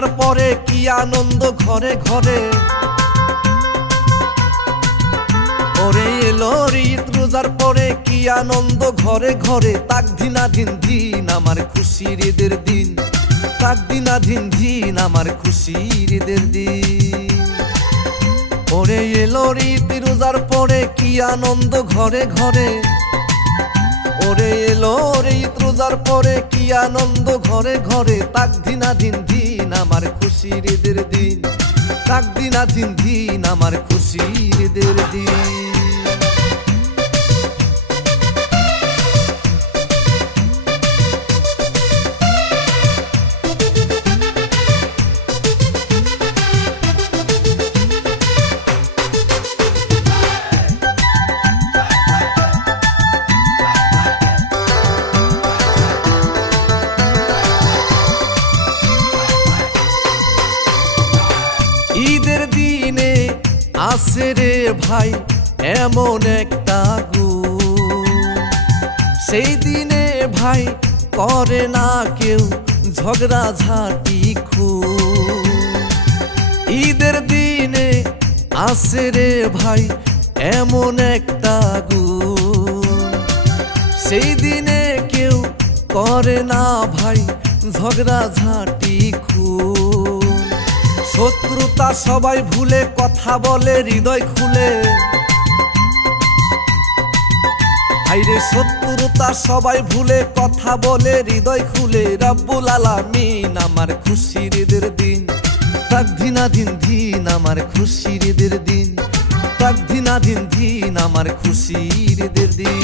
রোজার পরে কি আনন্দ ঘরে ঘরে। ওরে এলো ঈদ রোজার পরে কি আনন্দ ঘরে ঘরে। তাক দিনাধীন দিন আমার খুশির ঈদের দিন, তাক দিনাধীন দিন আমার খুশির ঈদের দিন। ওরে এলো ঈদ রোজার পরে কি আনন্দ ঘরে ঘরে। ওরে এলো ঈদ রোজার পরে কি আনন্দ ঘরে ঘরে। তাক দিনাধীন দিন আমার খুশির ঈদের দিন, তাক দিনাধীন দিন আমার খুশির ঈদের দিন। ঈদের দিনে আসে রে ভাই এমন একটা গুণ, সেই দিনে ভাই করে না কেউ ঝগড়া ঝাঁটি খুন। ঈদের দিনে আসে রে ভাই এমন একটা গুণ, সেই দিনে কেউ করে না ভাই ঝগড়া ঝাঁটি খুন। শত্রুতা সবাই ভুলে কথা বলে হৃদয় খুলে। হায়রে শত্রুতা সবাই ভুলে কথা বলে হৃদয় খুলে। রব্বুল আলামিন আমার খুশির ঈদের দিন, তাক দিনাধীন দিন আমার খুশির ঈদের দিন, তাক দিনাধীন দিন আমার খুশির ঈদের দিন।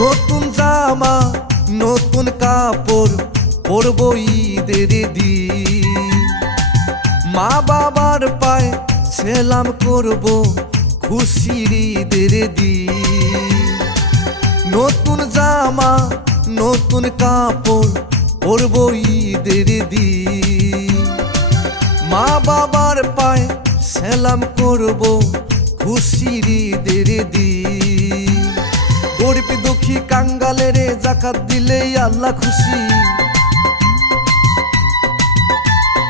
নতুন জামা নতুন কাপড় পরব ঈদের দিন, মা বাবার পায়ে সেলাম করব খুশির ঈদের দিন। নতুন জামা নতুন কাপড় পরব ঈদের দিন, মা বাবার পায়ে সেলাম করব খুশির ঈদের দিন। গরিব দুঃখী কাঙ্গালের যাকাত দিলেই আল্লাহ খুশি।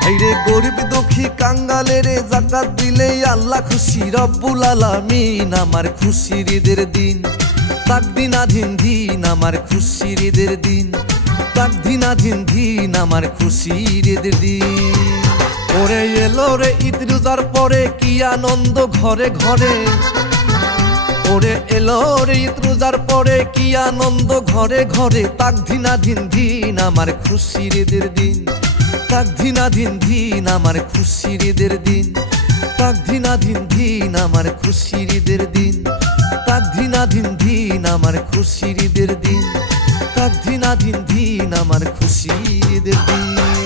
হায়রে গরিব দুঃখী কাঙ্গালের যাকাত দিলেই আল্লাহ খুশি। রব্বুল আলামিন আমার খুশির ঈদের দিন, তাক দিনাধীন দিন আমার খুশির ঈদের দিন, তাক দিনাধীন দিন আমার খুশির ঈদের দিন। ওরে এলো রে ঈদ রোজার পরে কি আনন্দ ঘরে ঘরে। ওরে এলো ঈদ রোজার পরে কি আনন্দ ঘরে ঘরে। তাক দিনাধীন দিন আমার খুশির ঈদের দিন, তাক দিনাধীন দিন আমার খুশির ঈদের দিন, তাক দিনাধীন দিন আমার খুশির ঈদের দিন, তাক দিনাধীন দিন আমার খুশির ঈদের দিন, তাক দিনাধীন দিন আমার খুশির ঈদের দিন।